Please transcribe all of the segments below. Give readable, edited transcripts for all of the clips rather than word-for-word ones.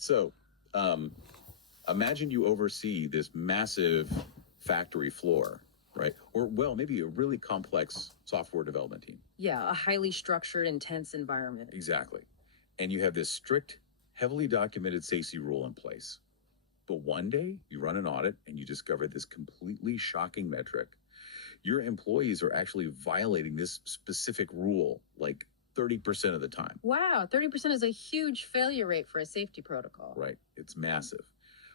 So, imagine you oversee this massive factory floor, right? Or, well, maybe a really complex software development team. Yeah, a highly structured, intense environment. Exactly. And you have this strict, heavily documented safety rule in place. But one day you run an audit and you discover this completely shocking metric. Your employees are actually violating this specific rule like 30% of the time. Wow, 30% is a huge failure rate for a safety protocol. Right. It's massive.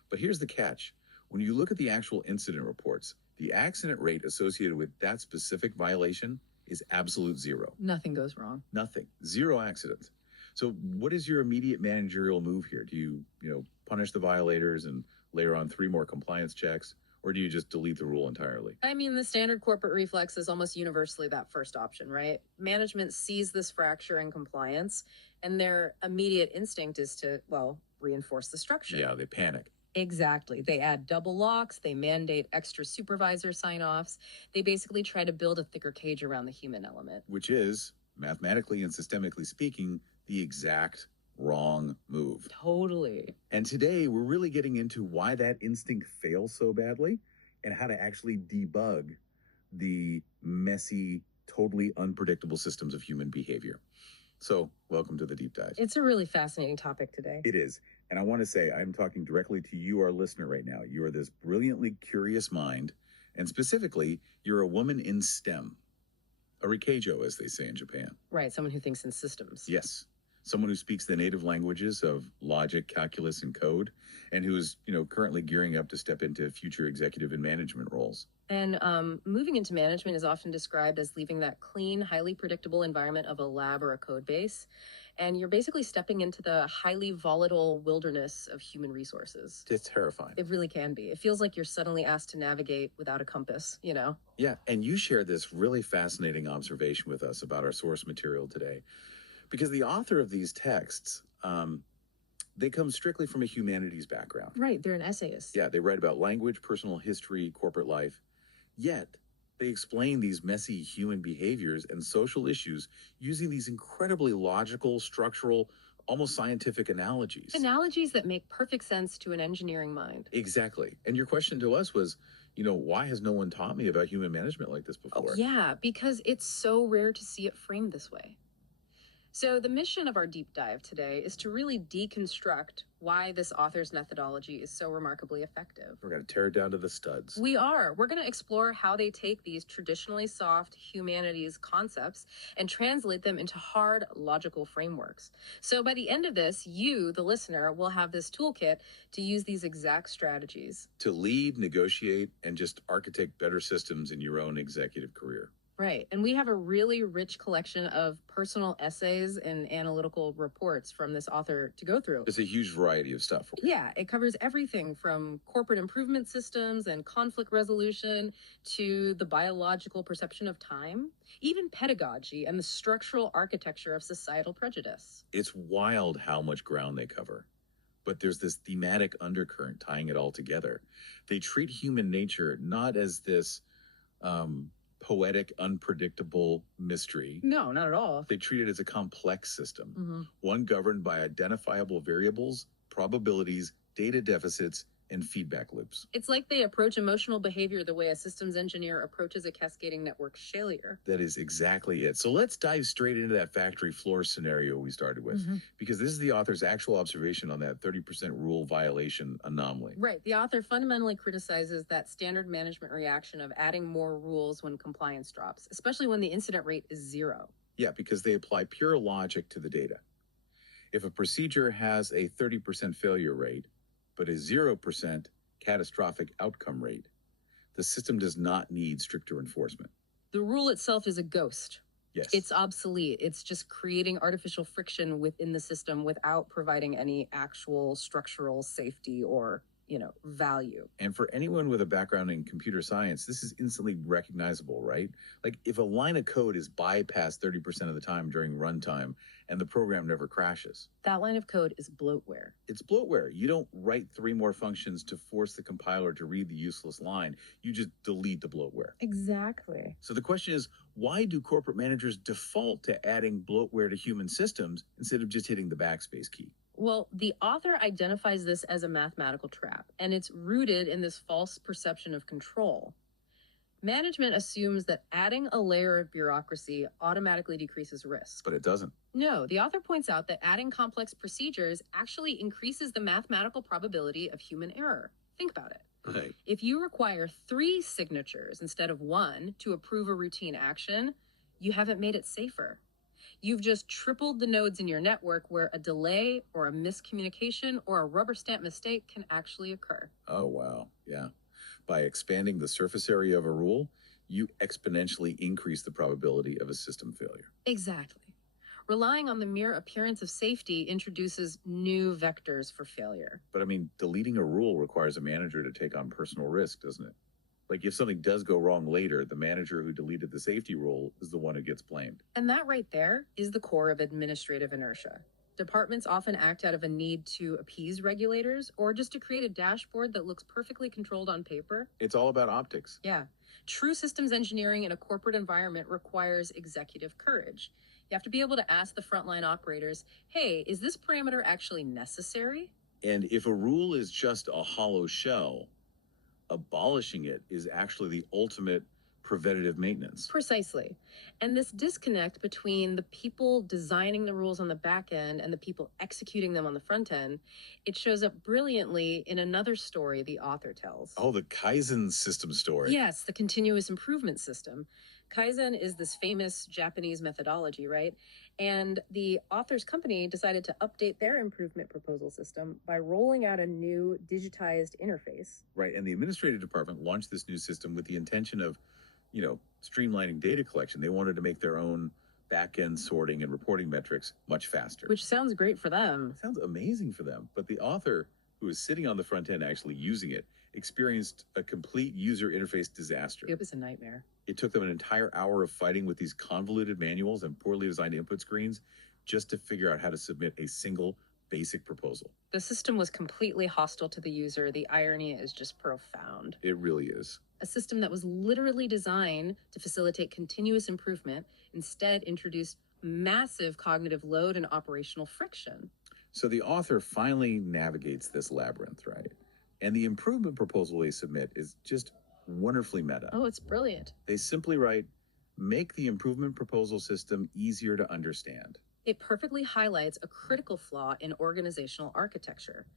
But here's the catch. When you look at the actual incident reports, the accident rate associated with that specific violation is absolute zero. Nothing goes wrong. Nothing. Zero accidents. So what is your immediate managerial move here? Do you punish the violators and layer on 3 more compliance checks? Or do you just delete the rule entirely? I mean, the standard corporate reflex is almost universally that first option, right? Management sees this fracture in compliance, and their immediate instinct is to, reinforce the structure. Yeah, they panic. Exactly. They add double locks. They mandate extra supervisor sign-offs. They basically try to build a thicker cage around the human element. Which is, mathematically and systemically speaking, the exact wrong move. Totally. And today we're really getting into why that instinct fails so badly and how to actually debug the messy, totally unpredictable systems of human behavior. So welcome to the deep dive. It's a really fascinating topic today. It is. And I want to say I'm talking directly to you, our listener, right now. You are this brilliantly curious mind. And specifically, you're a woman in STEM. A rikeijo, as they say in Japan. Right. Someone who thinks in systems. Yes. Someone who speaks the native languages of logic, calculus, and code, and who is, currently gearing up to step into future executive and management roles. And moving into management is often described as leaving that clean, highly predictable environment of a lab or a code base. And you're basically stepping into the highly volatile wilderness of human resources. It's terrifying. It really can be. It feels like you're suddenly asked to navigate without a compass, Yeah, and you shared this really fascinating observation with us about our source material today. Because the author of these texts, they come strictly from a humanities background. Right, they're an essayist. Yeah, they write about language, personal history, corporate life. Yet, they explain these messy human behaviors and social issues using these incredibly logical, structural, almost scientific analogies. Analogies that make perfect sense to an engineering mind. Exactly. And your question to us was, why has no one taught me about human management like this before? Oh, yeah, because it's so rare to see it framed this way. So the mission of our deep dive today is to really deconstruct why this author's methodology is so remarkably effective. We're going to tear it down to the studs. We are. We're going to explore how they take these traditionally soft humanities concepts and translate them into hard logical frameworks. So by the end of this, you, the listener, will have this toolkit to use these exact strategies. To lead, negotiate, and just architect better systems in your own executive career. Right. And we have a really rich collection of personal essays and analytical reports from this author to go through. It's a huge variety of stuff. Yeah, it covers everything from corporate improvement systems and conflict resolution to the biological perception of time, even pedagogy and the structural architecture of societal prejudice. It's wild how much ground they cover. But there's this thematic undercurrent tying it all together. They treat human nature not as this poetic, unpredictable mystery. No, not at all. They treat it as a complex system, one governed by identifiable variables, probabilities, data deficits, and feedback loops. It's like they approach emotional behavior the way a systems engineer approaches a cascading network failure. That is exactly it. So let's dive straight into that factory floor scenario we started with, because this is the author's actual observation on that 30% rule violation anomaly. Right. The author fundamentally criticizes that standard management reaction of adding more rules when compliance drops, especially when the incident rate is 0. Yeah, because they apply pure logic to the data. If a procedure has a 30% failure rate, but a 0% catastrophic outcome rate, the system does not need stricter enforcement. The rule itself is a ghost. Yes. It's obsolete. It's just creating artificial friction within the system without providing any actual structural safety or, value. And for anyone with a background in computer science, this is instantly recognizable, right? Like if a line of code is bypassed 30% of the time during runtime and the program never crashes. That line of code is bloatware. It's bloatware. You don't write 3 more functions to force the compiler to read the useless line. You just delete the bloatware. Exactly. So the question is, why do corporate managers default to adding bloatware to human systems instead of just hitting the backspace key? Well, the author identifies this as a mathematical trap, and it's rooted in this false perception of control. Management assumes that adding a layer of bureaucracy automatically decreases risk. But it doesn't. No, the author points out that adding complex procedures actually increases the mathematical probability of human error. Think about it. Right. If you require 3 signatures instead of 1 to approve a routine action, you haven't made it safer. You've just tripled the nodes in your network where a delay or a miscommunication or a rubber stamp mistake can actually occur. Oh, wow. Yeah. By expanding the surface area of a rule, you exponentially increase the probability of a system failure. Exactly. Relying on the mere appearance of safety introduces new vectors for failure. But I mean, deleting a rule requires a manager to take on personal risk, doesn't it? Like if something does go wrong later, the manager who deleted the safety rule is the one who gets blamed. And that right there is the core of administrative inertia. Departments often act out of a need to appease regulators or just to create a dashboard that looks perfectly controlled on paper. It's all about optics. Yeah. True systems engineering in a corporate environment requires executive courage. You have to be able to ask the frontline operators, hey, is this parameter actually necessary? And if a rule is just a hollow shell, abolishing it is actually the ultimate preventative maintenance. Precisely. And this disconnect between the people designing the rules on the back end and the people executing them on the front end, it shows up brilliantly in another story the author tells. Oh, the Kaizen system story. Yes, the continuous improvement system. Kaizen is this famous Japanese methodology, right? And the author's company decided to update their improvement proposal system by rolling out a new digitized interface. Right. And the administrative department launched this new system with the intention of, streamlining data collection. They wanted to make their own back-end sorting and reporting metrics much faster. Which sounds great for them. It sounds amazing for them. But the author, who was sitting on the front end actually using it, experienced a complete user interface disaster. It was a nightmare. It took them an entire hour of fighting with these convoluted manuals and poorly designed input screens just to figure out how to submit a single basic proposal. The system was completely hostile to the user. The irony is just profound. It really is. A system that was literally designed to facilitate continuous improvement instead introduced massive cognitive load and operational friction. So the author finally navigates this labyrinth, right? And the improvement proposal they submit is just wonderfully meta. Oh, it's brilliant. They simply write, make the improvement proposal system easier to understand. It perfectly highlights a critical flaw in organizational architecture.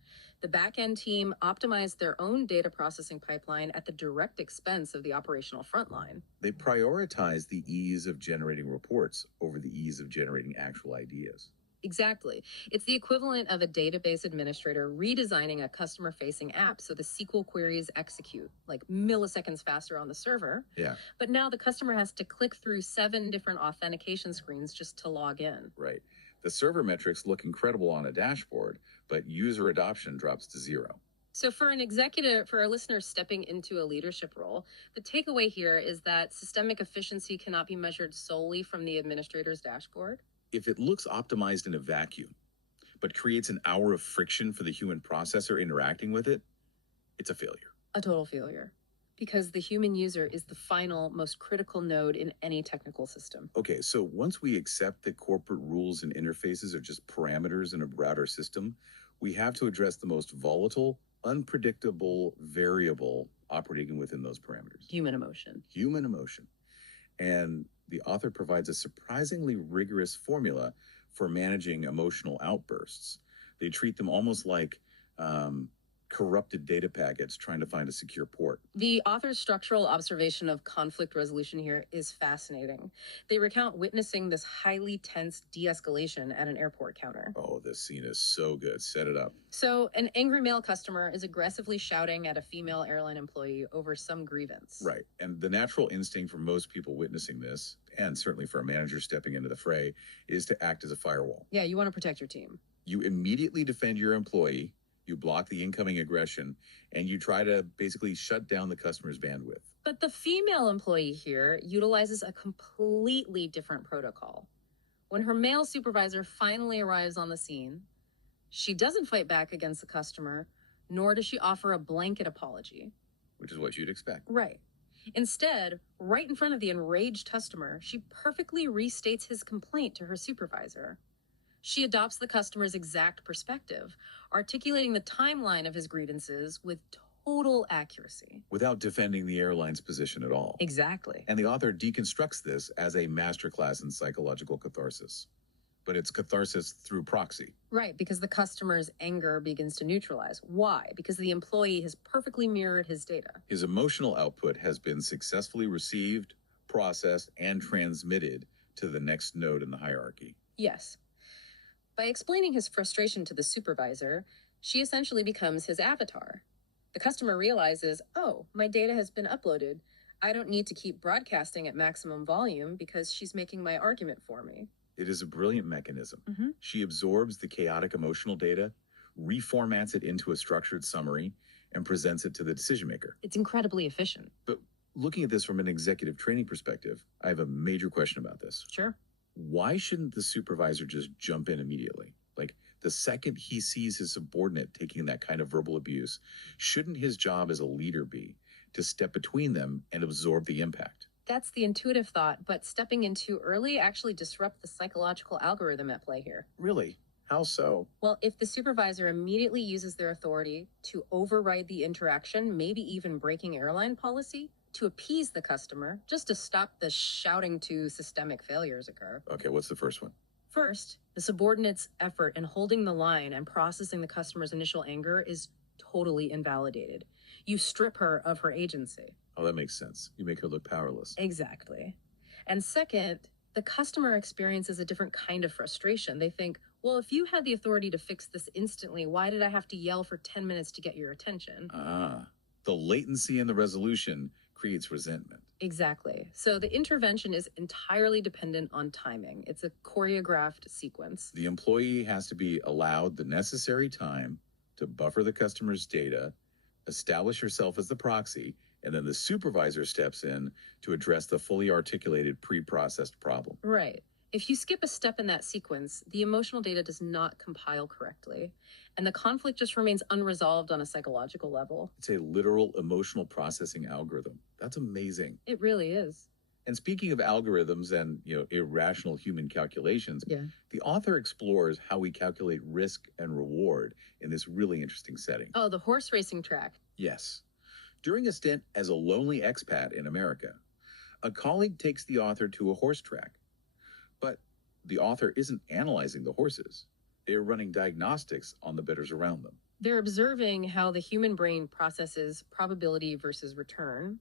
The back-end team optimized their own data processing pipeline at the direct expense of the operational frontline. They prioritize the ease of generating reports over the ease of generating actual ideas. Exactly. It's the equivalent of a database administrator redesigning a customer-facing app so the SQL queries execute like milliseconds faster on the server. Yeah. But now the customer has to click through 7 different authentication screens just to log in. Right. The server metrics look incredible on a dashboard, but user adoption drops to 0. So for an executive, for a listener stepping into a leadership role, the takeaway here is that systemic efficiency cannot be measured solely from the administrator's dashboard. If it looks optimized in a vacuum, but creates an hour of friction for the human processor interacting with it, it's a failure. A total failure. Because the human user is the final, most critical node in any technical system. Okay, so once we accept that corporate rules and interfaces are just parameters in a broader system, we have to address the most volatile, unpredictable variable operating within those parameters. Human emotion. Human emotion. And the author provides a surprisingly rigorous formula for managing emotional outbursts. They treat them almost like corrupted data packets trying to find a secure port. The author's structural observation of conflict resolution here is fascinating. They recount witnessing this highly tense de-escalation at an airport counter. Oh, this scene is so good. Set it up. So an angry male customer is aggressively shouting at a female airline employee over some grievance. Right. And the natural instinct for most people witnessing this, and certainly for a manager stepping into the fray, is to act as a firewall. Yeah, you want to protect your team. You immediately defend your employee, you block the incoming aggression, and you try to basically shut down the customer's bandwidth. But the female employee here utilizes a completely different protocol. When her male supervisor finally arrives on the scene, she doesn't fight back against the customer, nor does she offer a blanket apology. Which is what you'd expect. Right. Instead, right in front of the enraged customer, she perfectly restates his complaint to her supervisor. She adopts the customer's exact perspective, articulating the timeline of his grievances with total accuracy. Without defending the airline's position at all. Exactly. And the author deconstructs this as a masterclass in psychological catharsis. But it's catharsis through proxy. Right, because the customer's anger begins to neutralize. Why? Because the employee has perfectly mirrored his data. His emotional output has been successfully received, processed, and transmitted to the next node in the hierarchy. Yes. By explaining his frustration to the supervisor, she essentially becomes his avatar. The customer realizes, oh, my data has been uploaded. I don't need to keep broadcasting at maximum volume because she's making my argument for me. It is a brilliant mechanism. Mm-hmm. She absorbs the chaotic emotional data, reformats it into a structured summary, and presents it to the decision maker. It's incredibly efficient. But looking at this from an executive training perspective, I have a major question about this. Sure. Why shouldn't the supervisor just jump in immediately? Like, the second he sees his subordinate taking that kind of verbal abuse, shouldn't his job as a leader be to step between them and absorb the impact? That's the intuitive thought, but stepping in too early actually disrupts the psychological algorithm at play here. Really? How so? Well, if the supervisor immediately uses their authority to override the interaction, maybe even breaking airline policy, to appease the customer, just to stop the shouting to systemic failures occur. Okay, what's the first one? First, the subordinate's effort in holding the line and processing the customer's initial anger is totally invalidated. You strip her of her agency. Oh, that makes sense. You make her look powerless. Exactly. And second, the customer experiences a different kind of frustration. They think, well, if you had the authority to fix this instantly, why did I have to yell for 10 minutes to get your attention? The latency in the resolution creates resentment. Exactly. So the intervention is entirely dependent on timing. It's a choreographed sequence. The employee has to be allowed the necessary time to buffer the customer's data, establish herself as the proxy, and then the supervisor steps in to address the fully articulated pre-processed problem. Right. If you skip a step in that sequence, the emotional data does not compile correctly, and the conflict just remains unresolved on a psychological level. It's a literal emotional processing algorithm. That's amazing. It really is. And speaking of algorithms and, irrational human calculations, the author explores how we calculate risk and reward in this really interesting setting. Oh, the horse racing track. Yes. During a stint as a lonely expat in America, a colleague takes the author to a horse track. But the author isn't analyzing the horses. They are running diagnostics on the bidders around them. They're observing how the human brain processes probability versus return,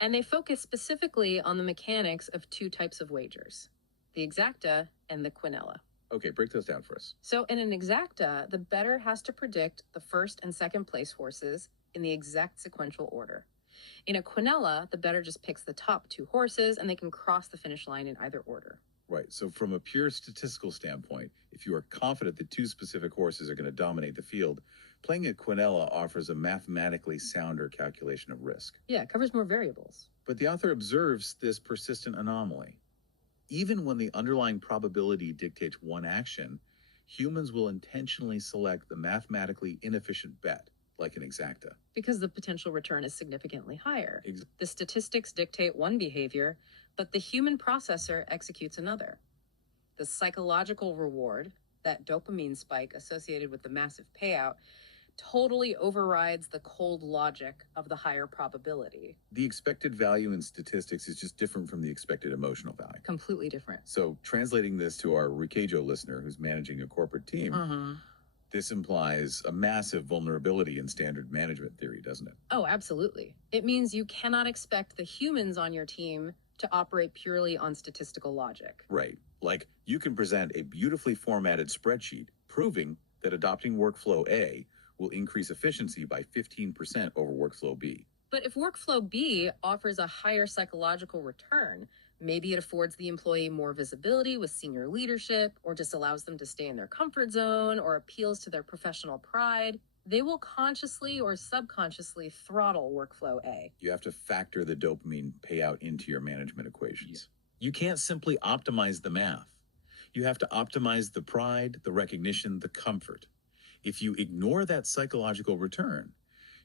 and they focus specifically on the mechanics of two types of wagers, the exacta and the quinella. Okay, break those down for us. So in an exacta, the bettor has to predict the first and second place horses in the exact sequential order. In a quinella, the bettor just picks the top two horses and they can cross the finish line in either order. Right. So from a pure statistical standpoint, if you are confident that two specific horses are going to dominate the field, playing a quinella offers a mathematically sounder calculation of risk. Yeah, it covers more variables. But the author observes this persistent anomaly. Even when the underlying probability dictates one action, humans will intentionally select the mathematically inefficient bet, like an exacta. Because the potential return is significantly higher. The statistics dictate one behavior, but the human processor executes another. The psychological reward, that dopamine spike associated with the massive payout, totally overrides the cold logic of the higher probability. The expected value in statistics is just different from the expected emotional value. Completely different. So translating this to our Riquejo listener who's managing a corporate team, this implies a massive vulnerability in standard management theory, doesn't it? Oh, absolutely. It means you cannot expect the humans on your team to operate purely on statistical logic. Right. Like, you can present a beautifully formatted spreadsheet proving that adopting workflow A will increase efficiency by 15% over workflow B. But if workflow B offers a higher psychological return, maybe it affords the employee more visibility with senior leadership, or just allows them to stay in their comfort zone, or appeals to their professional pride, they will consciously or subconsciously throttle workflow A. You have to factor the dopamine payout into your management equations. You can't simply optimize the math. You have to optimize the pride, the recognition, the comfort. If you ignore that psychological return,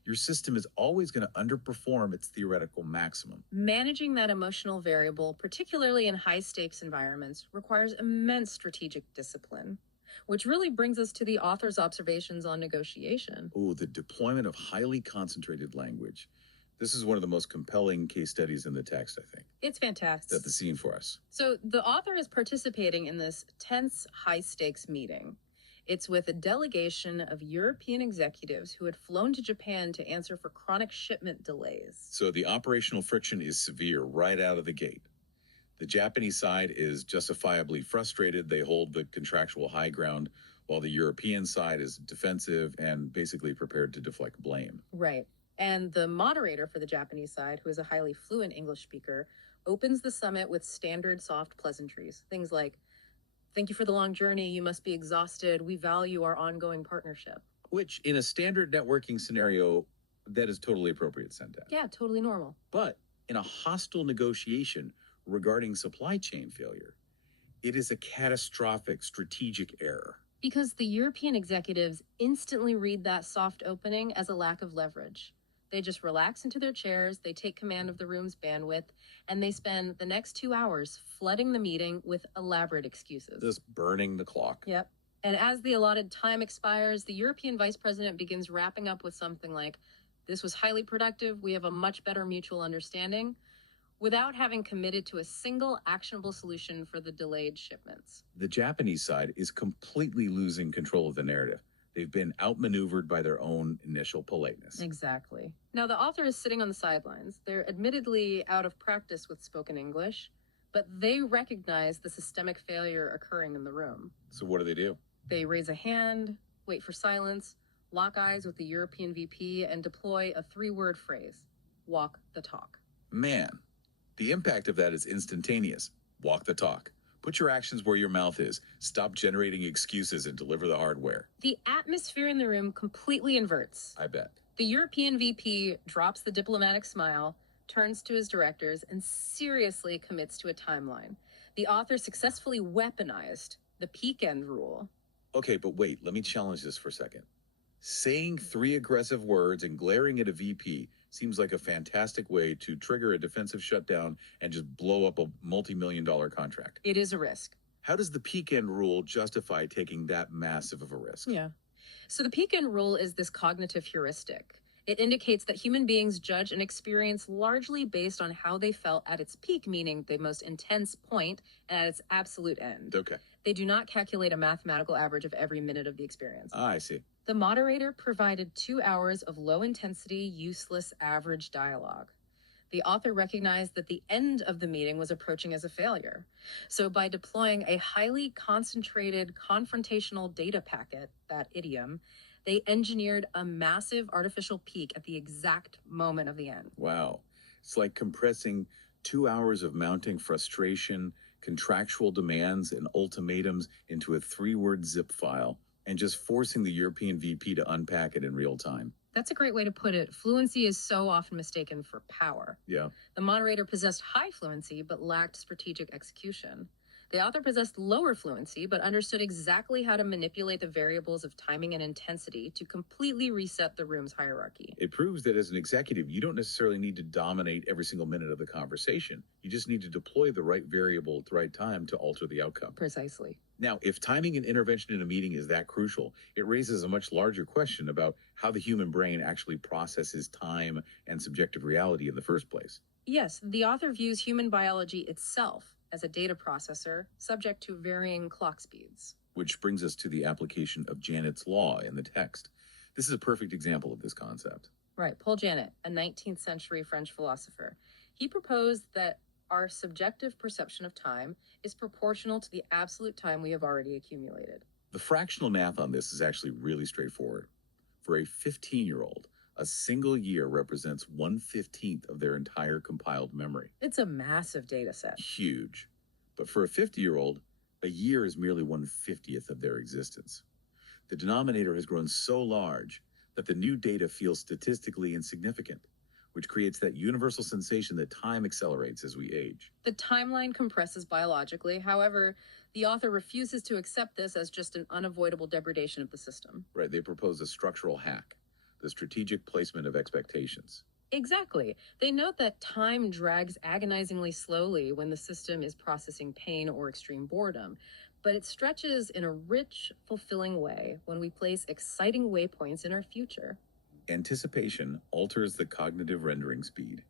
your system is always going to underperform its theoretical maximum. Managing that emotional variable, particularly in high-stakes environments, requires immense strategic discipline. Which really brings us to the author's observations on negotiation. Oh, the deployment of highly concentrated language. This is one of the most compelling case studies in the text, I think. It's fantastic. Set the scene for us. So the author is participating in this tense, high-stakes meeting. It's with a delegation of European executives who had flown to Japan to answer for chronic shipment delays. So the operational friction is severe right out of the gate. The Japanese side is justifiably frustrated. They hold the contractual high ground, while the European side is defensive and basically prepared to deflect blame. Right. And the moderator for the Japanese side, who is a highly fluent English speaker, opens the summit with standard soft pleasantries. Things like, "Thank you for the long journey. You must be exhausted. We value our ongoing partnership." Which, in a standard networking scenario, that is totally appropriate to send out. Yeah, totally normal. But in a hostile negotiation regarding supply chain failure, it is a catastrophic strategic error. Because the European executives instantly read that soft opening as a lack of leverage. They just relax into their chairs, they take command of the room's bandwidth, and they spend the next 2 hours flooding the meeting with elaborate excuses. Just burning the clock. Yep. And as the allotted time expires, the European vice president begins wrapping up with something like, "This was highly productive. We have a much better mutual understanding," without having committed to a single actionable solution for the delayed shipments. The Japanese side is completely losing control of the narrative. They've been outmaneuvered by their own initial politeness. Exactly. Now, the author is sitting on the sidelines. They're admittedly out of practice with spoken English, but they recognize the systemic failure occurring in the room. So what do? They raise a hand, wait for silence, lock eyes with the European VP, and deploy a 3-word phrase: walk the talk. Man, the impact of that is instantaneous. Walk the talk. Put your actions where your mouth is. Stop generating excuses and deliver the hardware. The atmosphere in the room completely inverts. I bet. The European VP drops the diplomatic smile, turns to his directors, and seriously commits to a timeline. The author successfully weaponized the peak end rule. Okay, but wait, let me challenge this for a second. Saying 3 aggressive words and glaring at a VP seems like a fantastic way to trigger a defensive shutdown and just blow up a multi-million-dollar contract. It is a risk. How does the peak end rule justify taking that massive of a risk? Yeah. So the peak end rule is this cognitive heuristic. It indicates that human beings judge an experience largely based on how they felt at its peak, meaning the most intense point, and at its absolute end. Okay. They do not calculate a mathematical average of every minute of the experience. I see. The moderator provided 2 hours of low-intensity, useless, average dialogue. The author recognized that the end of the meeting was approaching as a failure. So by deploying a highly concentrated confrontational data packet, that idiom, they engineered a massive artificial peak at the exact moment of the end. Wow. It's like compressing 2 hours of mounting frustration, contractual demands, and ultimatums into a 3-word zip file, and just forcing the European VP to unpack it in real time. That's a great way to put it. Fluency is so often mistaken for power. Yeah. The moderator possessed high fluency but lacked strategic execution. The author possessed lower fluency but understood exactly how to manipulate the variables of timing and intensity to completely reset the room's hierarchy. It proves that as an executive, you don't necessarily need to dominate every single minute of the conversation. You just need to deploy the right variable at the right time to alter the outcome. Precisely. Now, if timing and intervention in a meeting is that crucial, it raises a much larger question about how the human brain actually processes time and subjective reality in the first place. Yes, the author views human biology itself as a data processor subject to varying clock speeds. Which brings us to the application of Janet's law in the text. This is a perfect example of this concept. Right. Paul Janet, a 19th century French philosopher, he proposed that our subjective perception of time is proportional to the absolute time we have already accumulated. The fractional math on this is actually really straightforward. For a 15-year-old, a single year represents 1/15 of their entire compiled memory. It's a massive data set. Huge. But for a 50-year-old, a year is merely 1/50th of their existence. The denominator has grown so large that the new data feels statistically insignificant, which creates that universal sensation that time accelerates as we age. The timeline compresses biologically. However, the author refuses to accept this as just an unavoidable degradation of the system. Right, they propose a structural hack, the strategic placement of expectations. Exactly. They note that time drags agonizingly slowly when the system is processing pain or extreme boredom. but it stretches in a rich, fulfilling way when we place exciting waypoints in our future. Anticipation alters the cognitive rendering speed.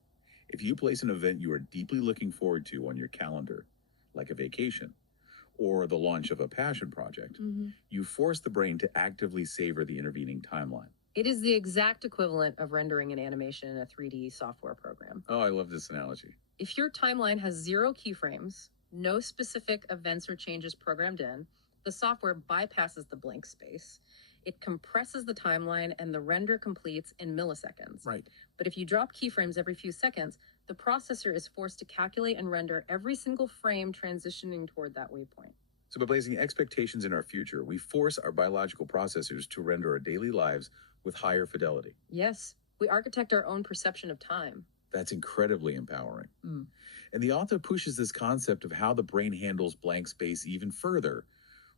If you place an event you are deeply looking forward to on your calendar, like a vacation, or the launch of a passion project, you force the brain to actively savor the intervening timeline. It is the exact equivalent of rendering an animation in a 3D software program. Oh, I love this analogy. If your timeline has 0 keyframes, no specific events or changes programmed in, the software bypasses the blank space. It compresses the timeline and the render completes in milliseconds. Right. But if you drop keyframes every few seconds, the processor is forced to calculate and render every single frame transitioning toward that waypoint. So by placing expectations in our future, we force our biological processors to render our daily lives with higher fidelity. Yes, we architect our own perception of time. That's incredibly empowering. And the author pushes this concept of how the brain handles blank space even further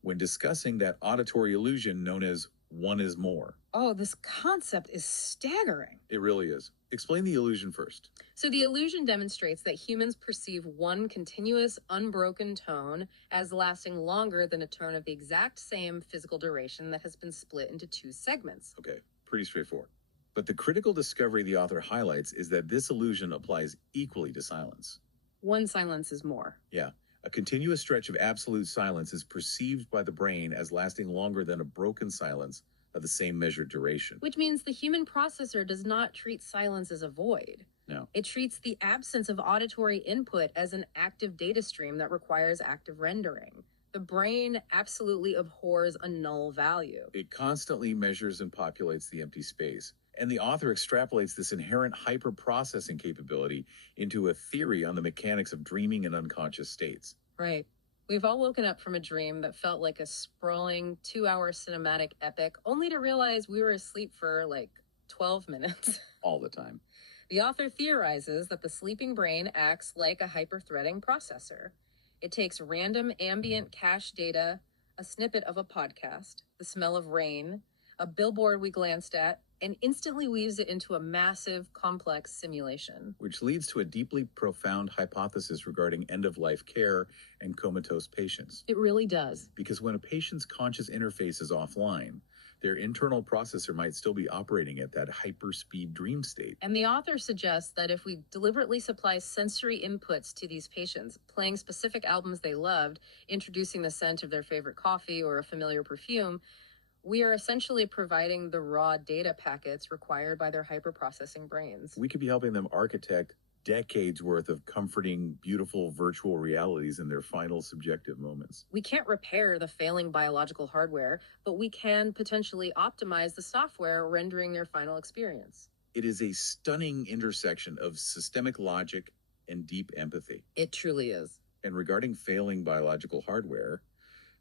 when discussing that auditory illusion known as one is more. Oh, this concept is staggering. It really is. Explain the illusion first. So the illusion demonstrates that humans perceive one continuous, unbroken tone as lasting longer than a tone of the exact same physical duration that has been split into 2 segments. Okay, pretty straightforward. But the critical discovery the author highlights is that this illusion applies equally to silence. One silence is more. Yeah, a continuous stretch of absolute silence is perceived by the brain as lasting longer than a broken silence of the same measured duration. Which means the human processor does not treat silence as a void. No. It treats the absence of auditory input as an active data stream that requires active rendering. The brain absolutely abhors a null value. It constantly measures and populates the empty space. And the author extrapolates this inherent hyper-processing capability into a theory on the mechanics of dreaming and unconscious states. Right. We've all woken up from a dream that felt like a sprawling 2-hour cinematic epic, only to realize we were asleep for like 12 minutes. All the time. The author theorizes that the sleeping brain acts like a hyper-threading processor. It takes random ambient cache data, a snippet of a podcast, the smell of rain, a billboard we glanced at, and instantly weaves it into a massive, complex simulation. Which leads to a deeply profound hypothesis regarding end-of-life care and comatose patients. It really does. Because when a patient's conscious interface is offline, their internal processor might still be operating at that hyperspeed dream state. And the author suggests that if we deliberately supply sensory inputs to these patients, playing specific albums they loved, introducing the scent of their favorite coffee or a familiar perfume, we are essentially providing the raw data packets required by their hyper-processing brains. We could be helping them architect decades worth of comforting, beautiful virtual realities in their final subjective moments. We can't repair the failing biological hardware, but we can potentially optimize the software rendering their final experience. It is a stunning intersection of systemic logic and deep empathy. It truly is. And regarding failing biological hardware,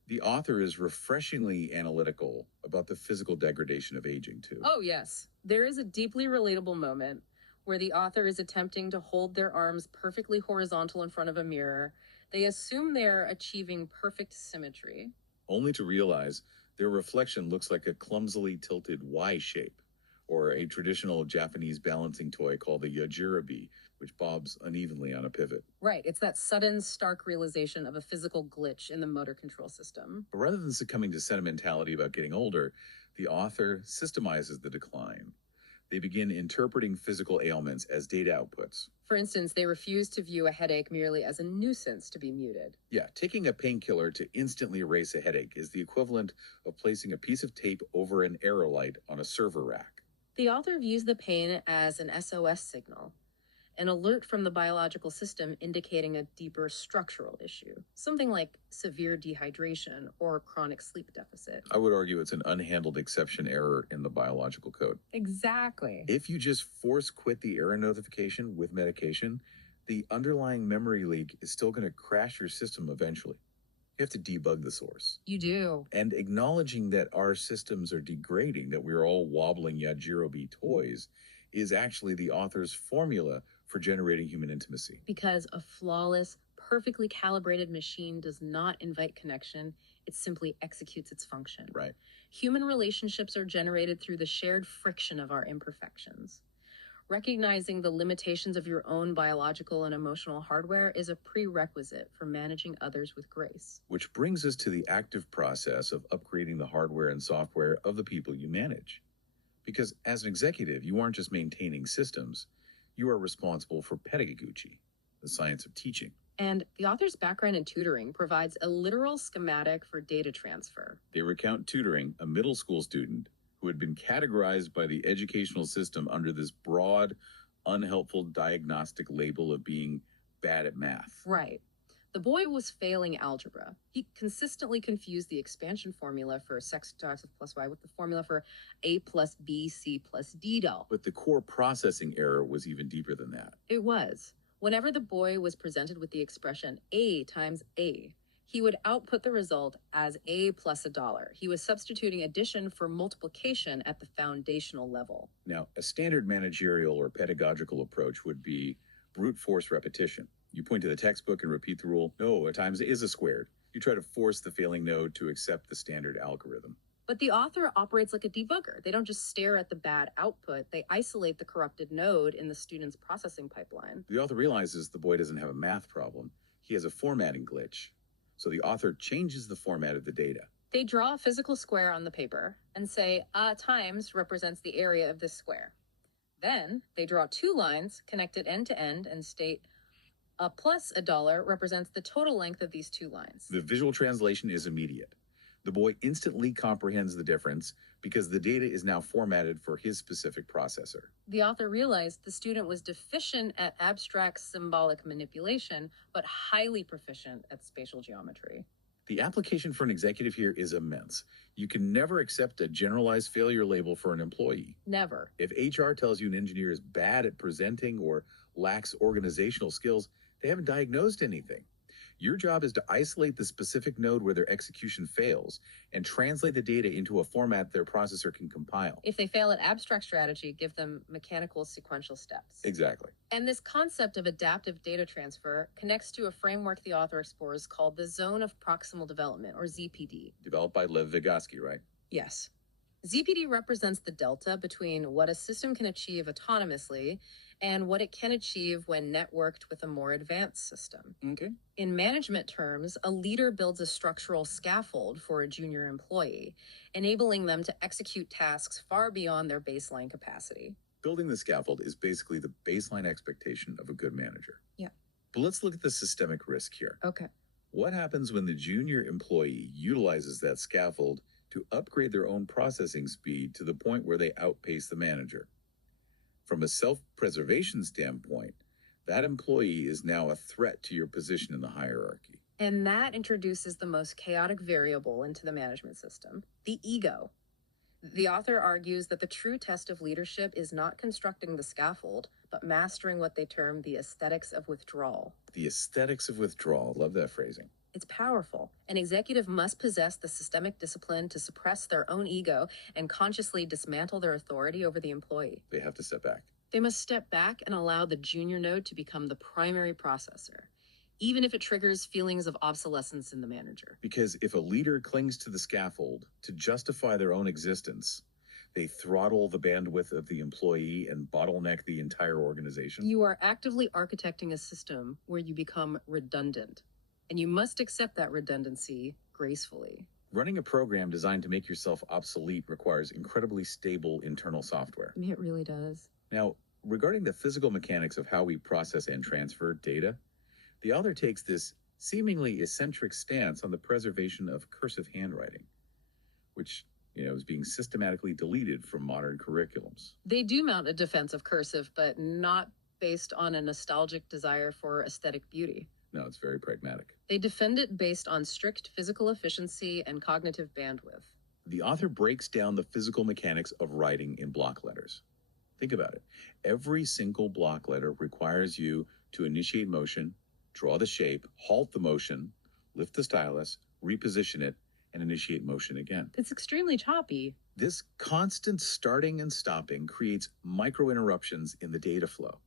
the author is refreshingly analytical about the physical degradation of aging, too. Oh, yes. There is a deeply relatable moment where the author is attempting to hold their arms perfectly horizontal in front of a mirror. They assume they're achieving perfect symmetry, only to realize their reflection looks like a clumsily tilted Y shape, or a traditional Japanese balancing toy called the yajirabe, which bobs unevenly on a pivot. Right. It's that sudden, stark realization of a physical glitch in the motor control system. But rather than succumbing to sentimentality about getting older, the author systemizes the decline. They begin interpreting physical ailments as data outputs. For instance, they refuse to view a headache merely as a nuisance to be muted. Yeah, taking a painkiller to instantly erase a headache is the equivalent of placing a piece of tape over an arrow light on a server rack. The author views the pain as an SOS signal, an alert from the biological system indicating a deeper structural issue, something like severe dehydration or chronic sleep deficit. I would argue it's an unhandled exception error in the biological code. Exactly. If you just force quit the error notification with medication, the underlying memory leak is still going to crash your system eventually. You have to debug the source. You do. And acknowledging that our systems are degrading, that we're all wobbling Yajirobe toys, is actually the author's formula for generating human intimacy. Because a flawless, perfectly calibrated machine does not invite connection, it simply executes its function. Right. Human relationships are generated through the shared friction of our imperfections. Recognizing the limitations of your own biological and emotional hardware is a prerequisite for managing others with grace. Which brings us to the active process of upgrading the hardware and software of the people you manage. Because as an executive, you aren't just maintaining systems, you are responsible for pedagogy, the science of teaching. And the author's background in tutoring provides a literal schematic for data transfer. They recount tutoring a middle school student who had been categorized by the educational system under this broad, unhelpful diagnostic label of being bad at math. Right. The boy was failing algebra. He consistently confused the expansion formula for x plus y with the formula for a plus b, c plus d del. But the core processing error was even deeper than that. It was. Whenever the boy was presented with the expression a times a, he would output the result as a plus $1. He was substituting addition for multiplication at the foundational level. Now, a standard managerial or pedagogical approach would be brute force repetition. You point to the textbook and repeat the rule, no, a times is a squared. You try to force the failing node to accept the standard algorithm. But the author operates like a debugger. They don't just stare at the bad output, they isolate the corrupted node in the student's processing pipeline. The author realizes the boy doesn't have a math problem. He has a formatting glitch. So the author changes the format of the data. They draw a physical square on the paper and say a times represents the area of this square. Then they draw two lines connected end to end and state a plus $1 represents the total length of these two lines. The visual translation is immediate. The boy instantly comprehends the difference because the data is now formatted for his specific processor. The author realized the student was deficient at abstract symbolic manipulation, but highly proficient at spatial geometry. The application for an executive here is immense. You can never accept a generalized failure label for an employee. Never. If HR tells you an engineer is bad at presenting or lacks organizational skills, they haven't diagnosed anything. Your job is to isolate the specific node where their execution fails and translate the data into a format their processor can compile. If they fail at abstract strategy, give them mechanical sequential steps. Exactly. And this concept of adaptive data transfer connects to a framework the author explores called the Zone of Proximal Development, or ZPD. Developed by Lev Vygotsky, right? Yes. ZPD represents the delta between what a system can achieve autonomously and what it can achieve when networked with a more advanced system. Okay. In management terms, a leader builds a structural scaffold for a junior employee, enabling them to execute tasks far beyond their baseline capacity. Building the scaffold is basically the baseline expectation of a good manager. Yeah. But let's look at the systemic risk here. Okay. What happens when the junior employee utilizes that scaffold to upgrade their own processing speed to the point where they outpace the manager? From a self-preservation standpoint, that employee is now a threat to your position in the hierarchy. And that introduces the most chaotic variable into the management system, the ego. The author argues that the true test of leadership is not constructing the scaffold, but mastering what they term the aesthetics of withdrawal. The aesthetics of withdrawal. Love that phrasing. It's powerful. An executive must possess the systemic discipline to suppress their own ego and consciously dismantle their authority over the employee. They have to step back. They must step back and allow the junior node to become the primary processor, even if it triggers feelings of obsolescence in the manager. Because if a leader clings to the scaffold to justify their own existence, they throttle the bandwidth of the employee and bottleneck the entire organization. You are actively architecting a system where you become redundant, and you must accept that redundancy gracefully. Running a program designed to make yourself obsolete requires incredibly stable internal software. It really does. Now, regarding the physical mechanics of how we process and transfer data, the author takes this seemingly eccentric stance on the preservation of cursive handwriting, which, is being systematically deleted from modern curriculums. They do mount a defense of cursive, but not based on a nostalgic desire for aesthetic beauty. No, it's very pragmatic. They defend it based on strict physical efficiency and cognitive bandwidth. The author breaks down the physical mechanics of writing in block letters. Think about it. Every single block letter requires you to initiate motion, draw the shape, halt the motion, lift the stylus, reposition it, and initiate motion again. It's extremely choppy. This constant starting and stopping creates micro interruptions in the data flow.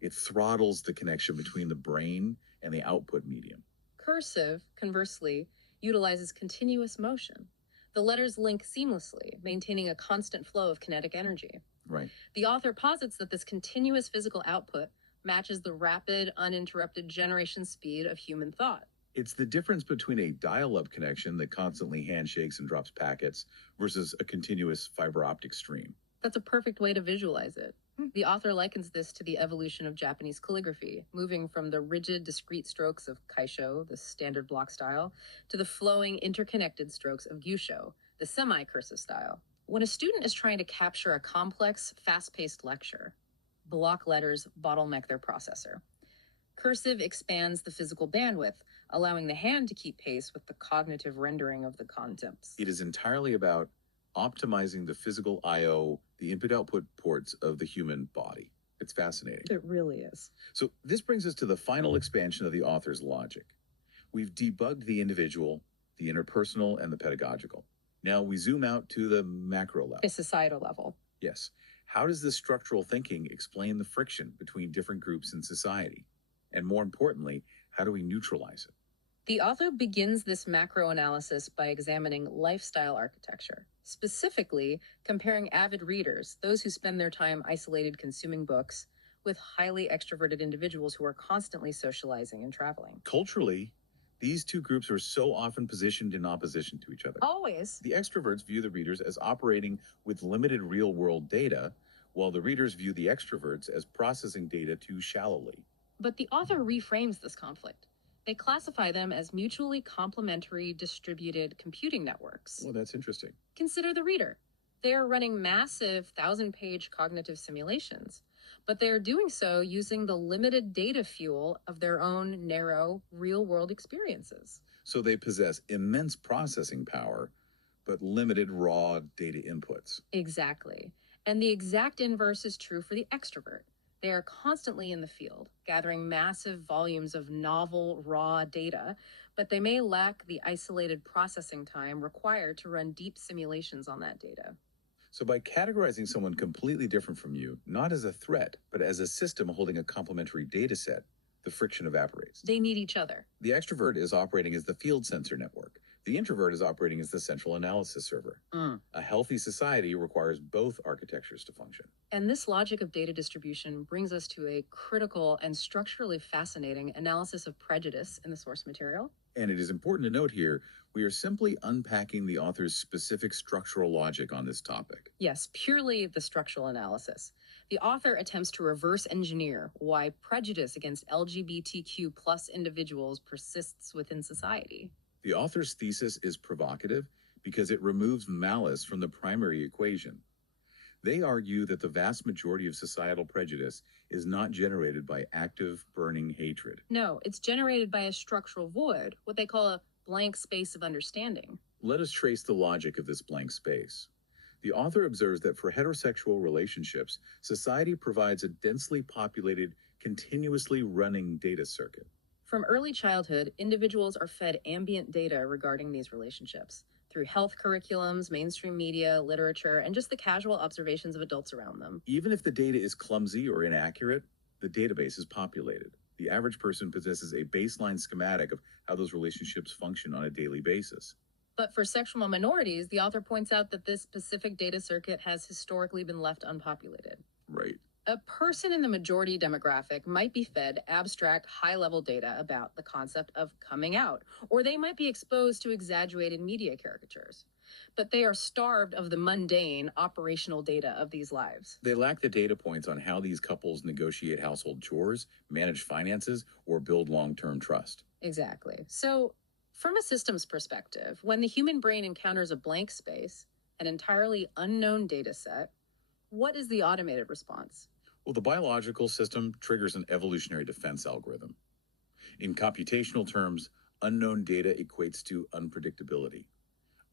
It throttles the connection between the brain and the output medium. Cursive, conversely, utilizes continuous motion. The letters link seamlessly, maintaining a constant flow of kinetic energy. Right. The author posits that this continuous physical output matches the rapid, uninterrupted generation speed of human thought. It's the difference between a dial-up connection that constantly handshakes and drops packets versus a continuous fiber optic stream. That's a perfect way to visualize it. The author likens this to the evolution of Japanese calligraphy, moving from the rigid, discrete strokes of kaisho, the standard block style, to the flowing, interconnected strokes of gyusho, the semi-cursive style. When a student is trying to capture a complex, fast-paced lecture, block letters bottleneck their processor. Cursive expands the physical bandwidth, allowing the hand to keep pace with the cognitive rendering of the contents. It is entirely about optimizing the physical I/O, the input-output ports of the human body. It's fascinating. It really is. So this brings us to the final expansion of the author's logic. We've debugged the individual, the interpersonal, and the pedagogical. Now we zoom out to the macro level. A societal level. Yes. How does this structural thinking explain the friction between different groups in society? And more importantly, how do we neutralize it? The author begins this macro analysis by examining lifestyle architecture, specifically comparing avid readers, those who spend their time isolated consuming books, with highly extroverted individuals who are constantly socializing and traveling. Culturally, these two groups are so often positioned in opposition to each other. Always. The extroverts view the readers as operating with limited real-world data, while the readers view the extroverts as processing data too shallowly. But the author reframes this conflict. They classify them as mutually complementary distributed computing networks. Well, that's interesting. Consider the reader. They are running massive 1,000-page cognitive simulations, but they are doing so using the limited data fuel of their own narrow, real-world experiences. So they possess immense processing power, but limited raw data inputs. Exactly. And the exact inverse is true for the extrovert. They are constantly in the field, gathering massive volumes of novel, raw data, but they may lack the isolated processing time required to run deep simulations on that data. So by categorizing someone completely different from you, not as a threat, but as a system holding a complementary data set, the friction evaporates. They need each other. The extrovert is operating as the field sensor network. The introvert is operating as the central analysis server. A healthy society requires both architectures to function. And this logic of data distribution brings us to a critical and structurally fascinating analysis of prejudice in the source material. And it is important to note here, we are simply unpacking the author's specific structural logic on this topic. Yes, purely the structural analysis. The author attempts to reverse engineer why prejudice against LGBTQ plus individuals persists within society. The author's thesis is provocative because it removes malice from the primary equation. They argue that the vast majority of societal prejudice is not generated by active, burning hatred. No, it's generated by a structural void, what they call a blank space of understanding. Let us trace the logic of this blank space. The author observes that for heterosexual relationships, society provides a densely populated, continuously running data circuit. From early childhood, individuals are fed ambient data regarding these relationships through health curriculums, mainstream media, literature, and just the casual observations of adults around them. Even if the data is clumsy or inaccurate, the database is populated. The average person possesses a baseline schematic of how those relationships function on a daily basis. But for sexual minorities, the author points out that this specific data circuit has historically been left unpopulated. Right. A person in the majority demographic might be fed abstract, high-level data about the concept of coming out, or they might be exposed to exaggerated media caricatures. But they are starved of the mundane, operational data of these lives. They lack the data points on how these couples negotiate household chores, manage finances, or build long-term trust. Exactly. So, from a systems perspective, when the human brain encounters a blank space, an entirely unknown data set, what is the automated response? Well, the biological system triggers an evolutionary defense algorithm. In computational terms, unknown data equates to unpredictability.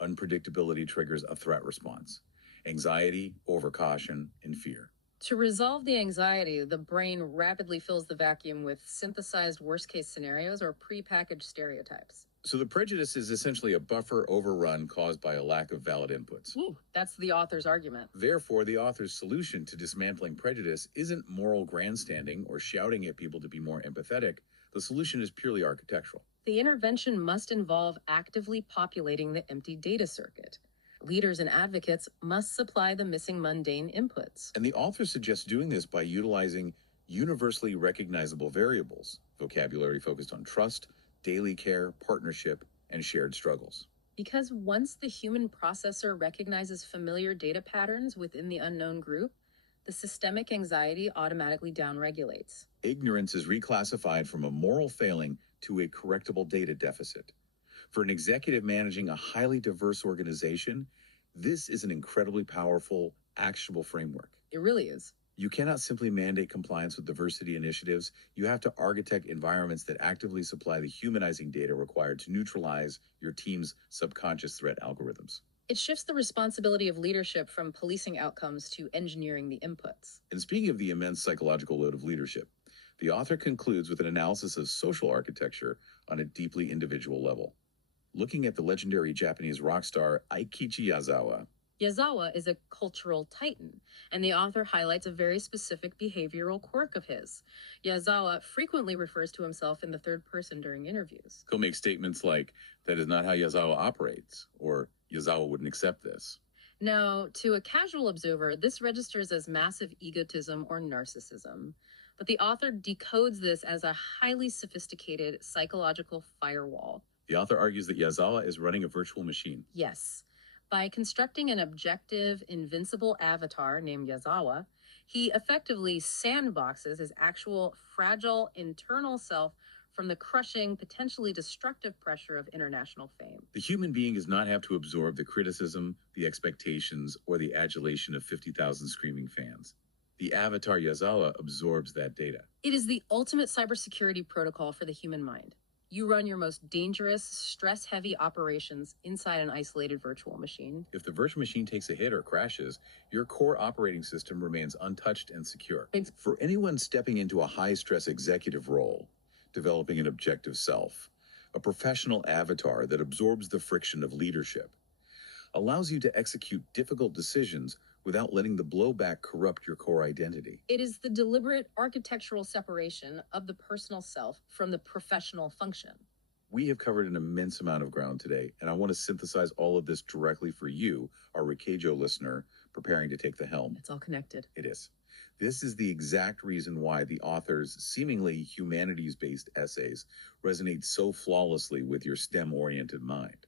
Unpredictability triggers a threat response: anxiety, overcaution, and fear. To resolve the anxiety, the brain rapidly fills the vacuum with synthesized worst-case scenarios or prepackaged stereotypes. So the prejudice is essentially a buffer overrun caused by a lack of valid inputs. Ooh, that's the author's argument. Therefore, the author's solution to dismantling prejudice isn't moral grandstanding or shouting at people to be more empathetic. The solution is purely architectural. The intervention must involve actively populating the empty data circuit. Leaders and advocates must supply the missing mundane inputs. And the author suggests doing this by utilizing universally recognizable variables, vocabulary focused on trust, daily care, partnership, and shared struggles. Because once the human processor recognizes familiar data patterns within the unknown group, the systemic anxiety automatically downregulates. Ignorance is reclassified from a moral failing to a correctable data deficit. For an executive managing a highly diverse organization, this is an incredibly powerful, actionable framework. It really is. You cannot simply mandate compliance with diversity initiatives. You have to architect environments that actively supply the humanizing data required to neutralize your team's subconscious threat algorithms. It shifts the responsibility of leadership from policing outcomes to engineering the inputs. And speaking of the immense psychological load of leadership, the author concludes with an analysis of social architecture on a deeply individual level. Looking at the legendary Japanese rock star Aikichi Yazawa. Yazawa is a cultural titan, and the author highlights a very specific behavioral quirk of his. Yazawa frequently refers to himself in the third person during interviews. He'll make statements like, "That is not how Yazawa operates," or "Yazawa wouldn't accept this." Now, to a casual observer, this registers as massive egotism or narcissism. But the author decodes this as a highly sophisticated psychological firewall. The author argues that Yazawa is running a virtual machine. Yes. By constructing an objective, invincible avatar named Yazawa, he effectively sandboxes his actual fragile internal self from the crushing, potentially destructive pressure of international fame. The human being does not have to absorb the criticism, the expectations, or the adulation of 50,000 screaming fans. The avatar Yazawa absorbs that data. It is the ultimate cybersecurity protocol for the human mind. You run your most dangerous, stress-heavy operations inside an isolated virtual machine. If the virtual machine takes a hit or crashes, your core operating system remains untouched and secure. For anyone stepping into a high-stress executive role, developing an objective self, a professional avatar that absorbs the friction of leadership, allows you to execute difficult decisions without letting the blowback corrupt your core identity. It is the deliberate architectural separation of the personal self from the professional function. We have covered an immense amount of ground today, and I want to synthesize all of this directly for you, our Ricajo listener, preparing to take the helm. It's all connected. It is. This is the exact reason why the author's seemingly humanities-based essays resonate so flawlessly with your STEM-oriented mind.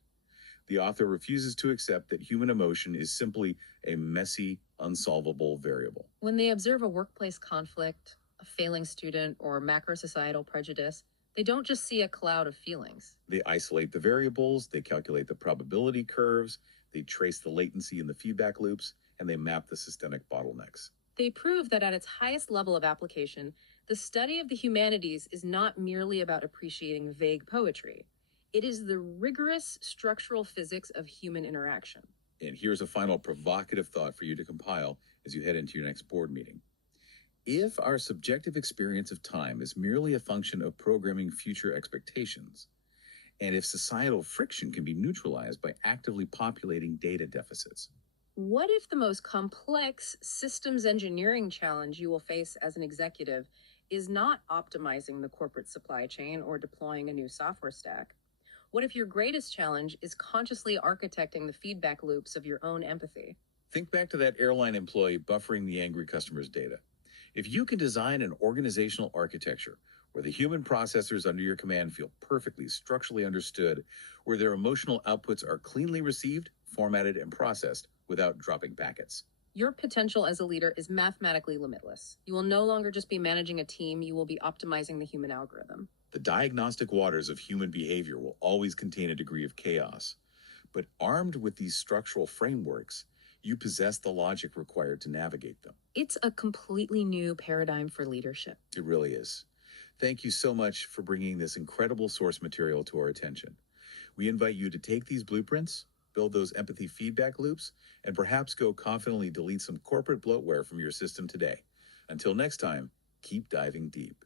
The author refuses to accept that human emotion is simply a messy, unsolvable variable. When they observe a workplace conflict, a failing student, or macro-societal prejudice, they don't just see a cloud of feelings. They isolate the variables, they calculate the probability curves, they trace the latency in the feedback loops, and they map the systemic bottlenecks. They prove that at its highest level of application, the study of the humanities is not merely about appreciating vague poetry. It is the rigorous structural physics of human interaction. And here's a final provocative thought for you to compile as you head into your next board meeting. If our subjective experience of time is merely a function of programming future expectations, and if societal friction can be neutralized by actively populating data deficits, what if the most complex systems engineering challenge you will face as an executive is not optimizing the corporate supply chain or deploying a new software stack? What if your greatest challenge is consciously architecting the feedback loops of your own empathy? Think back to that airline employee buffering the angry customer's data. If you can design an organizational architecture where the human processors under your command feel perfectly structurally understood, where their emotional outputs are cleanly received, formatted, and processed without dropping packets, your potential as a leader is mathematically limitless. You will no longer just be managing a team, you will be optimizing the human algorithm. The diagnostic waters of human behavior will always contain a degree of chaos, but armed with these structural frameworks, you possess the logic required to navigate them. It's a completely new paradigm for leadership. It really is. Thank you so much for bringing this incredible source material to our attention. We invite you to take these blueprints, build those empathy feedback loops, and perhaps go confidently delete some corporate bloatware from your system today. Until next time, keep diving deep.